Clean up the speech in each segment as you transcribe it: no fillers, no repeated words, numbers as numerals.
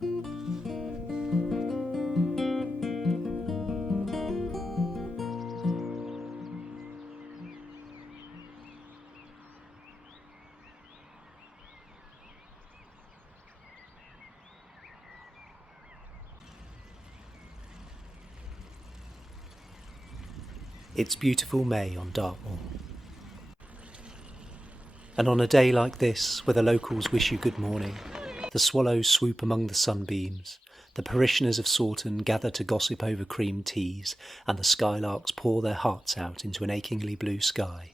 It's beautiful May on Dartmoor. And on a day like this, where the locals wish you good morning, the swallows swoop among the sunbeams, the parishioners of Sawton gather to gossip over cream teas, and the skylarks pour their hearts out into an achingly blue sky,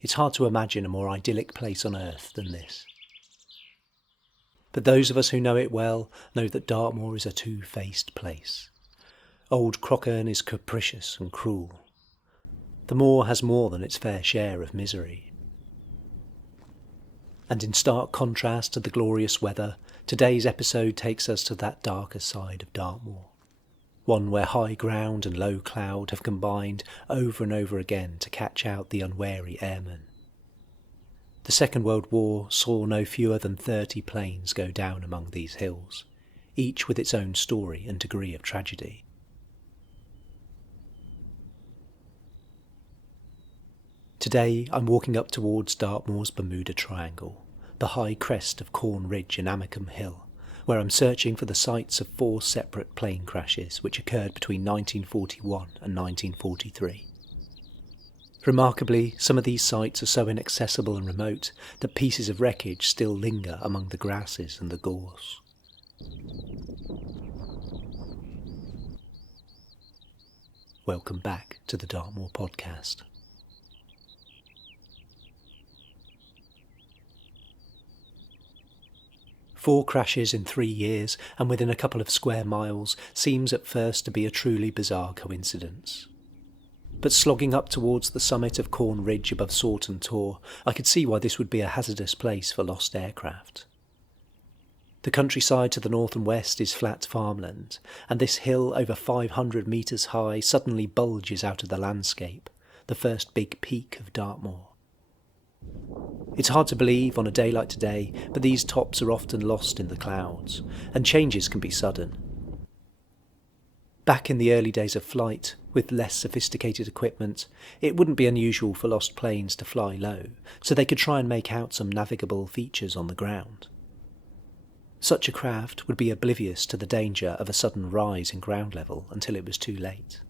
it's hard to imagine a more idyllic place on earth than this. But those of us who know it well know that Dartmoor is a two-faced place. Old Crockern is capricious and cruel. The moor has more than its fair share of misery. And in stark contrast to the glorious weather, today's episode takes us to that darker side of Dartmoor. One where high ground and low cloud have combined over and over again to catch out the unwary airmen. The Second World War saw no fewer than 30 planes go down among these hills, each with its own story and degree of tragedy. Today I'm walking up towards Dartmoor's Bermuda Triangle, the high crest of Corn Ridge and Amicombe Hill, where I'm searching for the sites of 4 separate plane crashes which occurred between 1941 and 1943. Remarkably, some of these sites are so inaccessible and remote that pieces of wreckage still linger among the grasses and the gorse. Welcome back to the Dartmoor podcast. Four crashes in 3 years and within a couple of square miles seems at first to be a truly bizarre coincidence. But slogging up towards the summit of Corn Ridge above Sawton Tor, I could see why this would be a hazardous place for lost aircraft. The countryside to the north and west is flat farmland, and this hill over 500 metres high suddenly bulges out of the landscape, the first big peak of Dartmoor. It's hard to believe on a day like today, but these tops are often lost in the clouds, and changes can be sudden. Back in the early days of flight, with less sophisticated equipment, it wouldn't be unusual for lost planes to fly low, so they could try and make out some navigable features on the ground. Such a craft would be oblivious to the danger of a sudden rise in ground level until it was too late.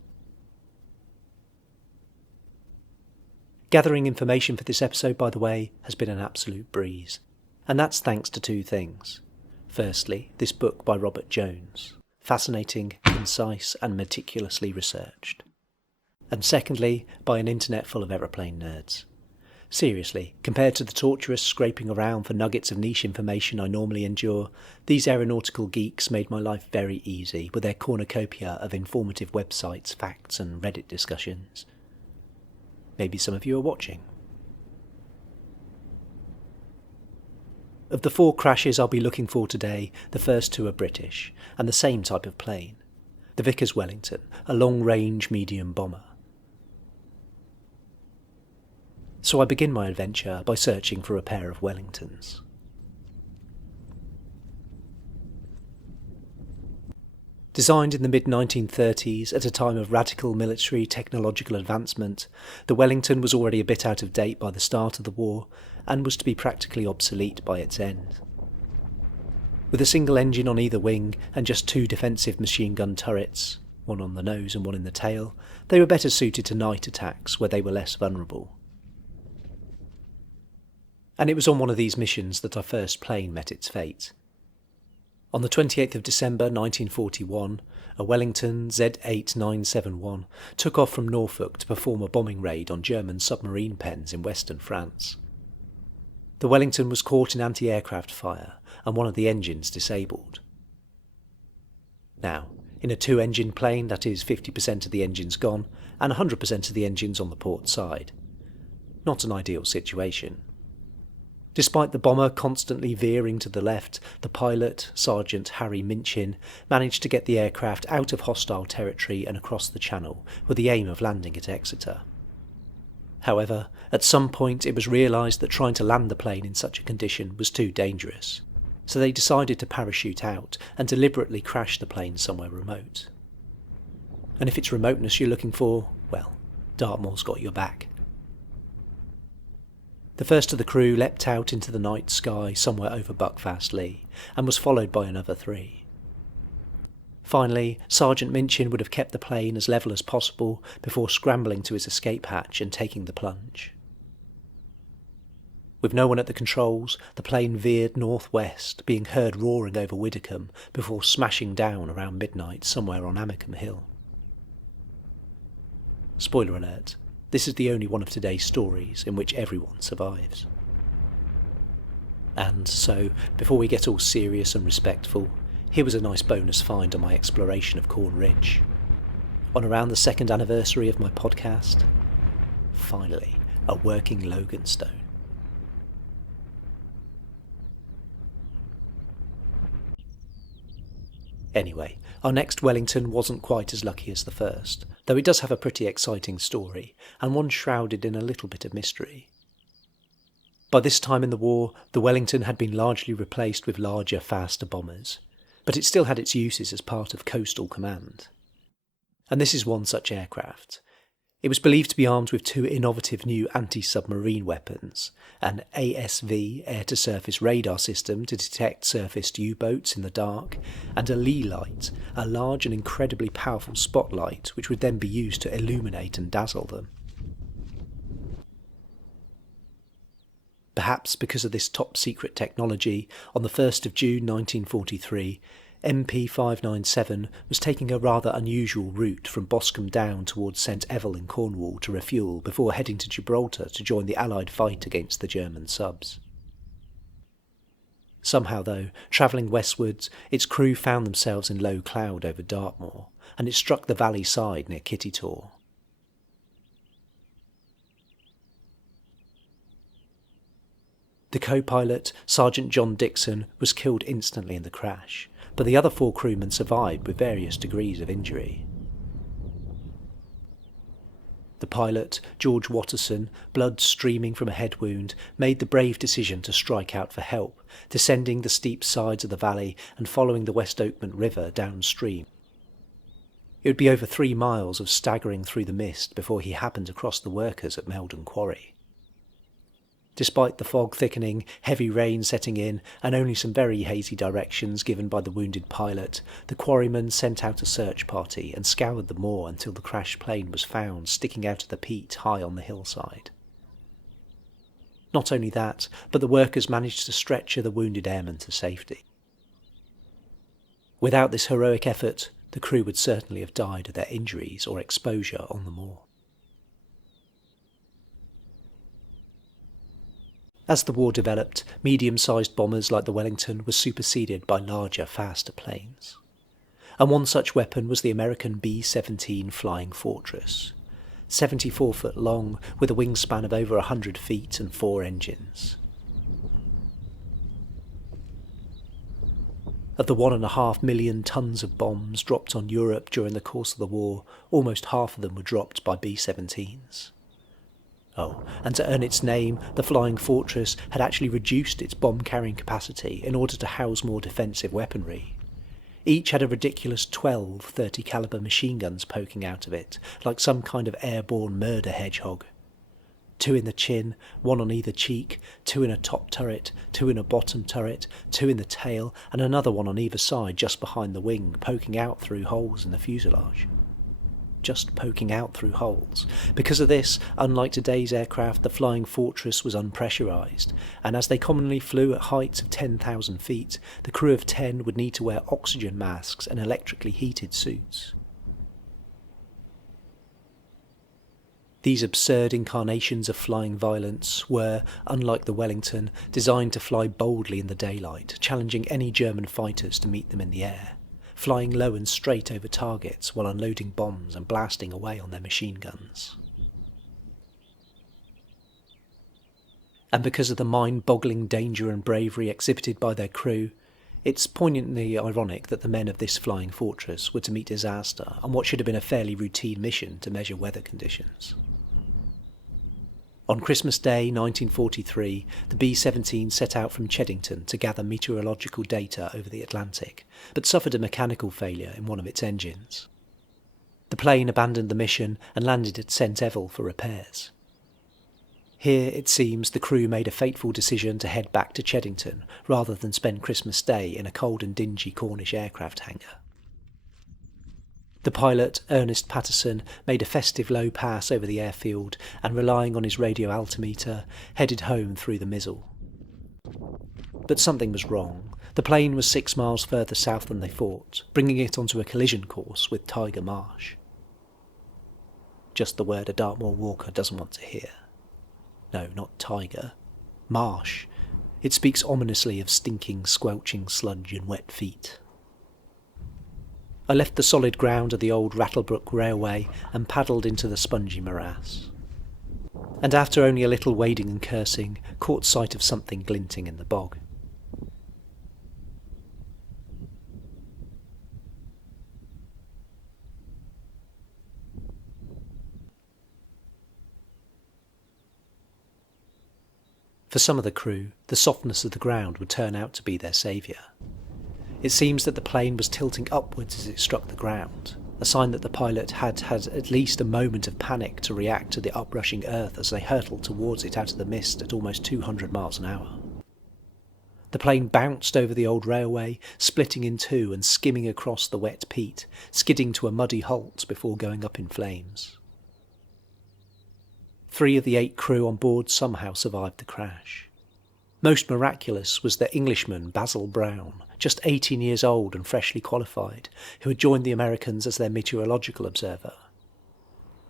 Gathering information for this episode, by the way, has been an absolute breeze, and that's thanks to 2 things. Firstly, this book by Robert Jones, fascinating, concise and meticulously researched. And secondly, by an internet full of aeroplane nerds. Seriously, compared to the torturous scraping around for nuggets of niche information I normally endure, these aeronautical geeks made my life very easy with their cornucopia of informative websites, facts and Reddit discussions. Maybe some of you are watching. Of the 4 crashes I'll be looking for today, the first 2 are British, and the same type of plane. The Vickers Wellington, a long-range medium bomber. So I begin my adventure by searching for a pair of Wellingtons. Designed in the mid-1930s at a time of radical military technological advancement, the Wellington was already a bit out of date by the start of the war and was to be practically obsolete by its end. With a single engine on either wing and just 2 defensive machine gun turrets, one on the nose and one in the tail, they were better suited to night attacks where they were less vulnerable. And it was on one of these missions that our first plane met its fate. On the 28th of December 1941, a Wellington Z8971 took off from Norfolk to perform a bombing raid on German submarine pens in western France. The Wellington was caught in anti-aircraft fire and one of the engines disabled. Now, in a 2-engine plane, that is 50% of the engines gone and 100% of the engines on the port side. Not an ideal situation. Despite the bomber constantly veering to the left, the pilot, Sergeant Harry Minchin, managed to get the aircraft out of hostile territory and across the channel, with the aim of landing at Exeter. However, at some point it was realised that trying to land the plane in such a condition was too dangerous. so they decided to parachute out and deliberately crash the plane somewhere remote. And if it's remoteness you're looking for, well, Dartmoor's got your back. The first of the crew leapt out into the night sky somewhere over Buckfast Lee, and was followed by another 3. Finally, Sergeant Minchin would have kept the plane as level as possible before scrambling to his escape hatch and taking the plunge. With no one at the controls, the plane veered northwest, being heard roaring over Widdicombe before smashing down around midnight somewhere on Amicombe Hill. Spoiler alert, this is the only one of today's stories in which everyone survives. And so, before we get all serious and respectful, here was a nice bonus find on my exploration of Corn Ridge. On around the 2nd anniversary of my podcast, finally, a working Loganstone. Anyway, our next Wellington wasn't quite as lucky as the first, though it does have a pretty exciting story, and one shrouded in a little bit of mystery. By this time in the war, the Wellington had been largely replaced with larger, faster bombers, but it still had its uses as part of coastal command. And this is one such aircraft. It was believed to be armed with 2 innovative new anti-submarine weapons, an ASV air-to-surface radar system to detect surfaced U-boats in the dark, and a Lee light, a large and incredibly powerful spotlight which would then be used to illuminate and dazzle them. Perhaps because of this top-secret technology, on the 1st of June 1943, MP597 was taking a rather unusual route from Boscombe Down towards St Evell in Cornwall to refuel before heading to Gibraltar to join the Allied fight against the German subs. Somehow though, travelling westwards, its crew found themselves in low cloud over Dartmoor, and it struck the valley side near Kitty Tor. The co-pilot, Sergeant John Dixon, was killed instantly in the crash, but the other 4 crewmen survived with various degrees of injury. The pilot, George Watterson, blood streaming from a head wound, made the brave decision to strike out for help, descending the steep sides of the valley and following the West Oakmont River downstream. It would be over 3 miles of staggering through the mist before he happened across the workers at Meldon Quarry. Despite the fog thickening, heavy rain setting in, and only some very hazy directions given by the wounded pilot, the quarrymen sent out a search party and scoured the moor until the crashed plane was found sticking out of the peat high on the hillside. Not only that, but the workers managed to stretcher the wounded airmen to safety. Without this heroic effort, the crew would certainly have died of their injuries or exposure on the moor. As the war developed, medium-sized bombers like the Wellington were superseded by larger, faster planes. And one such weapon was the American B17 Flying Fortress, 74 foot long with a wingspan of over 100 feet and 4 engines. Of the 1.5 million tons of bombs dropped on Europe during the course of the war, almost half of them were dropped by B-17s. Oh, and to earn its name, the Flying Fortress had actually reduced its bomb-carrying capacity in order to house more defensive weaponry. Each had a ridiculous 12 30-caliber machine guns poking out of it, like some kind of airborne murder hedgehog. 2 in the chin, 1 on either cheek, 2 in a top turret, 2 in a bottom turret, 2 in the tail, and another 1 on either side just behind the wing, poking out through holes in the fuselage. Just poking out through holes. Because of this, unlike today's aircraft, the Flying Fortress was unpressurised, and as they commonly flew at heights of 10,000 feet, the crew of 10 would need to wear oxygen masks and electrically heated suits. These absurd incarnations of flying violence were, unlike the Wellington, designed to fly boldly in the daylight, challenging any German fighters to meet them in the air, flying low and straight over targets while unloading bombs and blasting away on their machine guns. And because of the mind-boggling danger and bravery exhibited by their crew, it's poignantly ironic that the men of this Flying Fortress were to meet disaster on what should have been a fairly routine mission to measure weather conditions. On Christmas Day 1943, the B-17 set out from Cheddington to gather meteorological data over the Atlantic, but suffered a mechanical failure in one of its engines. The plane abandoned the mission and landed at St Evell for repairs. Here, it seems, the crew made a fateful decision to head back to Cheddington rather than spend Christmas Day in a cold and dingy Cornish aircraft hangar. The pilot, Ernest Patterson, made a festive low pass over the airfield and, relying on his radio altimeter, headed home through the Mizzle. But something was wrong. The plane was 6 miles further south than they thought, bringing it onto a collision course with Tiger Marsh. Just the word a Dartmoor walker doesn't want to hear. No, not tiger. Marsh. It speaks ominously of stinking, squelching sludge and wet feet. I left the solid ground of the old Rattlebrook Railway and paddled into the spongy morass. And after only a little wading and cursing, caught sight of something glinting in the bog. For some of the crew, the softness of the ground would turn out to be their saviour. It seems that the plane was tilting upwards as it struck the ground, a sign that the pilot had had at least a moment of panic to react to the uprushing earth as they hurtled towards it out of the mist at almost 200 miles an hour. The plane bounced over the old railway, splitting in two and skimming across the wet peat, skidding to a muddy halt before going up in flames. 3 of the 8 crew on board somehow survived the crash. Most miraculous was the Englishman Basil Brown, just 18 years old and freshly qualified, who had joined the Americans as their meteorological observer.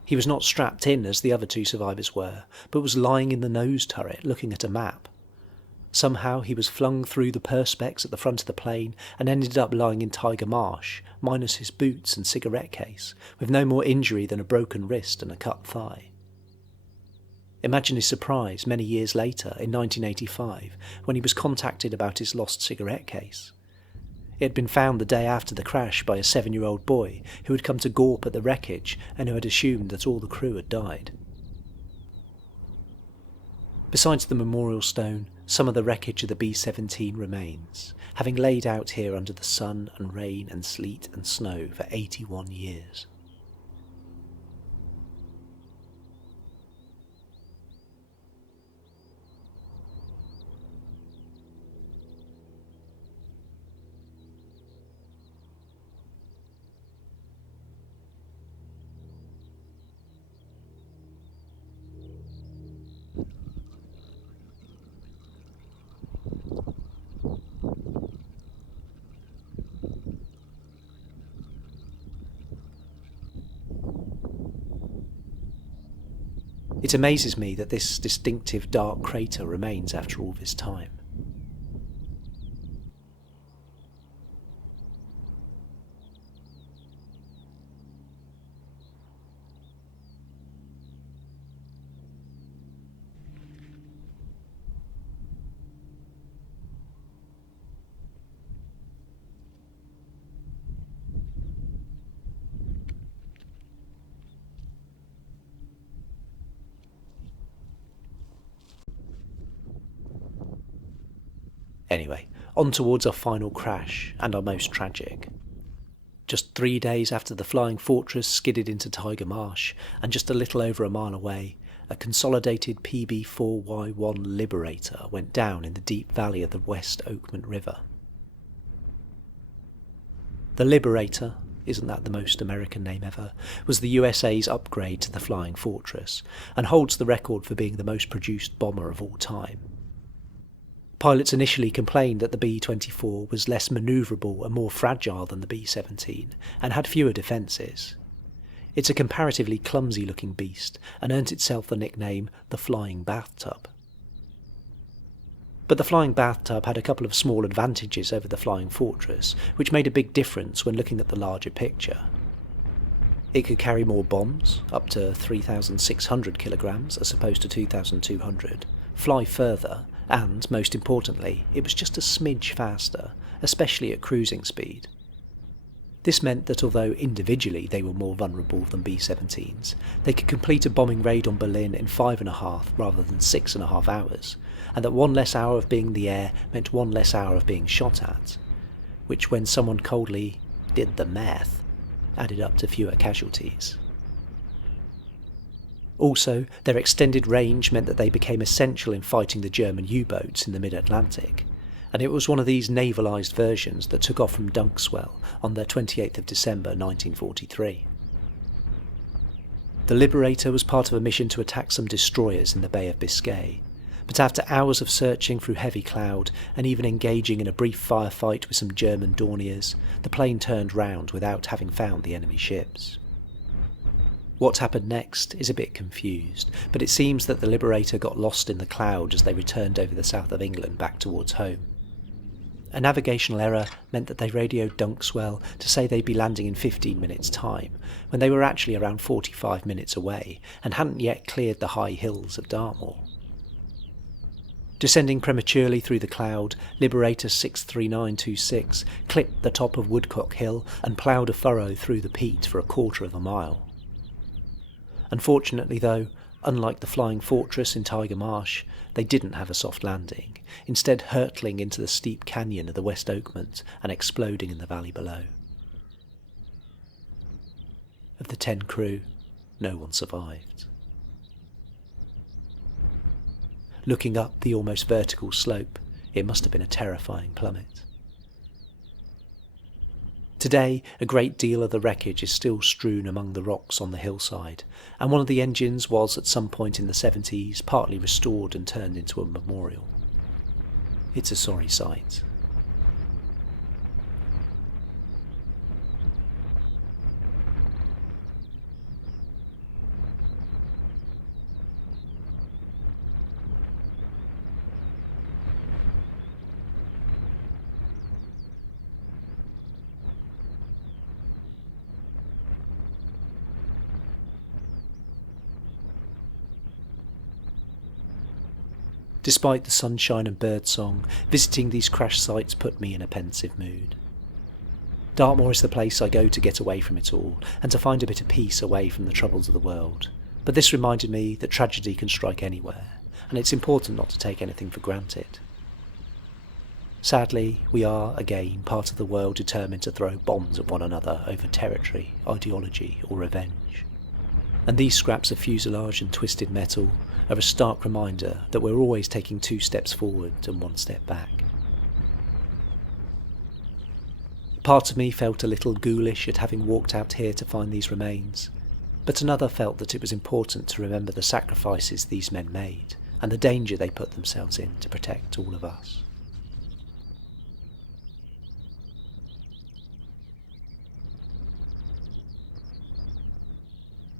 He was not strapped in as the other 2 survivors were, but was lying in the nose turret looking at a map. Somehow he was flung through the perspex at the front of the plane and ended up lying in Tiger Marsh, minus his boots and cigarette case, with no more injury than a broken wrist and a cut thigh. Imagine his surprise many years later, in 1985, when he was contacted about his lost cigarette case. It had been found the day after the crash by a 7-year-old boy who had come to gawp at the wreckage and who had assumed that all the crew had died. Besides the memorial stone, some of the wreckage of the B-17 remains, having laid out here under the sun and rain and sleet and snow for 81 years. It amazes me that this distinctive dark crater remains after all this time. Anyway, on towards our final crash, and our most tragic. Just 3 days after the Flying Fortress skidded into Tiger Marsh, and just a little over a mile away, a consolidated PB4Y1 Liberator went down in the deep valley of the West Oakmont River. The Liberator, isn't that the most American name ever, was the USA's upgrade to the Flying Fortress, and holds the record for being the most produced bomber of all time. Pilots initially complained that the B-24 was less manoeuvrable and more fragile than the B-17, and had fewer defences. It's a comparatively clumsy-looking beast, and earned itself the nickname the Flying Bathtub. But the Flying Bathtub had a couple of small advantages over the Flying Fortress, which made a big difference when looking at the larger picture. It could carry more bombs, up to 3,600 kilograms as opposed to 2,200, fly further, and, most importantly, it was just a smidge faster, especially at cruising speed. This meant that although individually they were more vulnerable than B-17s, they could complete a bombing raid on Berlin in 5.5 rather than 6.5 hours, and that one less hour of being in the air meant one less hour of being shot at, which when someone coldly did the math, added up to fewer casualties. Also, their extended range meant that they became essential in fighting the German U-boats in the mid-Atlantic, and it was one of these navalised versions that took off from Dunkswell on the 28th of December 1943. The Liberator was part of a mission to attack some destroyers in the Bay of Biscay, but after hours of searching through heavy cloud and even engaging in a brief firefight with some German Dorniers, the plane turned round without having found the enemy ships. What happened next is a bit confused, but it seems that the Liberator got lost in the cloud as they returned over the south of England back towards home. A navigational error meant that they radioed Dunkswell to say they'd be landing in 15 minutes' time, when they were actually around 45 minutes away and hadn't yet cleared the high hills of Dartmoor. Descending prematurely through the cloud, Liberator 63926 clipped the top of Woodcock Hill and ploughed a furrow through the peat for 1/4 of a mile. Unfortunately though, unlike the Flying Fortress in Tiger Marsh, they didn't have a soft landing, instead hurtling into the steep canyon of the West Oakmont and exploding in the valley below. Of the 10 crew, no one survived. Looking up the almost vertical slope, it must have been a terrifying plummet. Today, a great deal of the wreckage is still strewn among the rocks on the hillside, and one of the engines was at some point in the 70s partly restored and turned into a memorial. It's a sorry sight. Despite the sunshine and birdsong, visiting these crash sites put me in a pensive mood. Dartmoor is the place I go to get away from it all, and to find a bit of peace away from the troubles of the world. But this reminded me that tragedy can strike anywhere, and it's important not to take anything for granted. Sadly, we are, again, part of the world determined to throw bombs at one another over territory, ideology, or revenge. And these scraps of fuselage and twisted metal are a stark reminder that we're always taking 2 steps forward and 1 step back. Part of me felt a little ghoulish at having walked out here to find these remains, but another felt that it was important to remember the sacrifices these men made and the danger they put themselves in to protect all of us.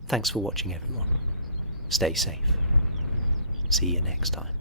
Thanks for watching, everyone. Stay safe. See you next time.